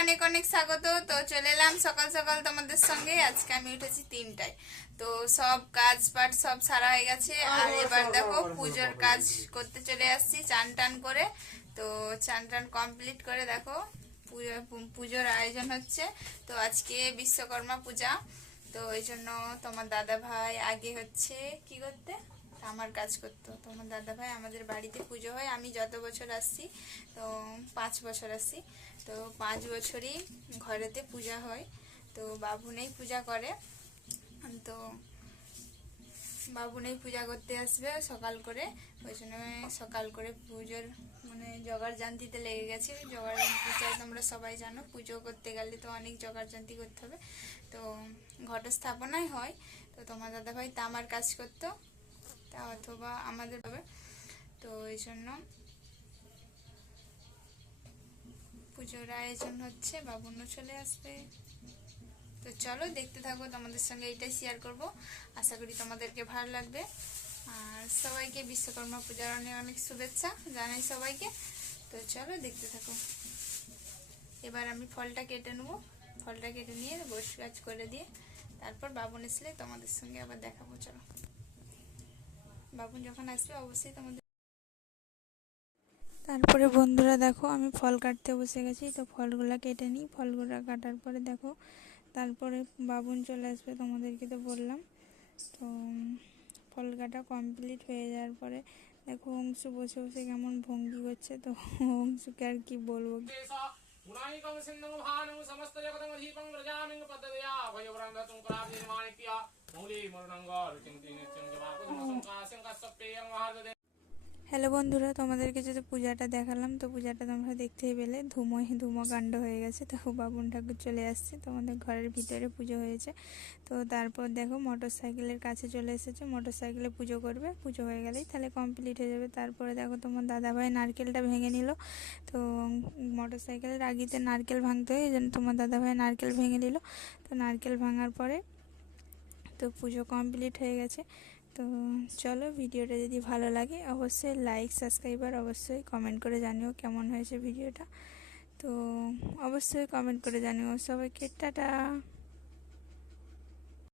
অনেক অনেক স্বাগত। তো চলে এলাম সকাল সকাল তোমাদের সঙ্গে। আজকে আমি উঠেছি 3টায়। তো সব কাজ পাট সব সারা হয়ে গেছে। আর এবার দেখো পুজোর কাজ করতে চলে আসছি চান টান করে। তো চান টান কমপ্লিট করে দেখো পুজোর আয়োজন হচ্ছে। তো আজকে বিশ্বকর্মা পূজা। তো এই জন্য তোমার দাদা ভাই আগে হচ্ছে কি করতে আমার কাজ করতো। তোমার দাদা ভাই আমাদের বাড়িতে পুজো হয়, আমি যত বছর আসছি তো 5 বছর আসছি। তো 5 বছরই ঘরেতে পূজা হয়। তো বাবুনেই পূজা করে। তো বাবুনেই পূজা করতে আসবে সকাল করে। ওই জন্য সকাল করে পুজোর জোগাড় জান্তিতে লেগে গেছি। জোগাড় জান্তি চাই তোমরা সবাই জানো, পুজো করতে গেলে তো অনেক জোগাড় জান্তি করতে হবে। তো ঘটস্থাপনাই হয়। তো তোমার দাদাভাই তামার কাজ করতো, তা অথবা আমাদের হবে। তো এই জন্য পুজোর আয়োজন হচ্ছে, বাবুনও চলে আসবে। তো চলো দেখতে থাকো, তোমাদের সঙ্গে এটাই শেয়ার করব। আশা করি তোমাদেরকে ভালো লাগবে। আর সবাইকে বিশ্বকর্মা পূজার অনেক অনেক শুভেচ্ছা জানাই সবাইকে। তো চলো দেখতে থাকো। এবার আমি ফলটা কেটে নেবো। ফলটা কেটে নিয়ে বসে কাজ করে দিয়ে তারপর বাবুন আসলে তোমাদের সঙ্গে আবার দেখাবো। চলো, বাবুন যখন আসবে অবশ্যই তোমাদের। তারপরে বন্ধুরা দেখো আমি ফল কাটতে বসে গেছি। তো ফলগুলো কেটে নিই। ফলগুলো কাটার পরে দেখো তারপরে বাবুন চলে আসবে, তোমাদেরকে তো বললাম। তো ফল কাটা কমপ্লিট হয়ে যাওয়ার পরে দেখো অংশু বসে বসে কেমন ভঙ্গি করছে। তো অংশুকে আর কি বলবো। হ্যালো বন্ধুরা, তোমাদেরকে যদি পূজাটা দেখালাম, তো পূজাটা তোমরা দেখতেই পেলে ধুমকাণ্ড হয়ে গেছে। তো বাবুন ঠাকুর চলে আসছে, তোমাদের ঘরের ভিতরে পুজো হয়েছে। তো তারপর দেখো মোটর সাইকেলের কাছে চলে এসেছে, মোটর সাইকেলে পুজো করবে। পুজো হয়ে গেলেই তাহলে কমপ্লিট হয়ে যাবে। তারপরে দেখো তোমার দাদাভাই নারকেলটা ভেঙে নিল। তো মোটর সাইকেলের আগিতে নারকেল ভাঙতে হয়, এই জন্য তোমার দাদাভাই নারকেল ভেঙে নিল। তো নারকেল ভাঙার পরে তো পুজো কমপ্লিট হয়ে গেছে। তো চলো, ভিডিওটা যদি ভালো লাগে অবশ্যই লাইক সাবস্ক্রাইব আর অবশ্যই কমেন্ট করে জানিও কেমন হয়েছে ভিডিওটা। তো অবশ্যই কমেন্ট করে জানিও। সবাইকে টাটা।